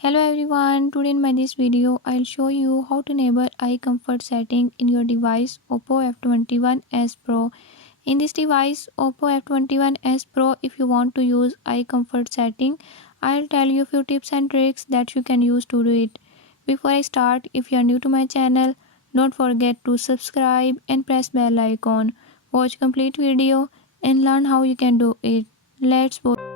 Hello everyone, today in my this video I'll show you how to enable eye comfort setting in your device Oppo F21s Pro. In this device Oppo F21s Pro, if you want to use eye comfort setting, I'll tell you a few tips and tricks that you can use to do it. Before I start, if you are new to my channel, don't forget to subscribe and press bell icon. Watch complete video and learn how you can do it. Let's go.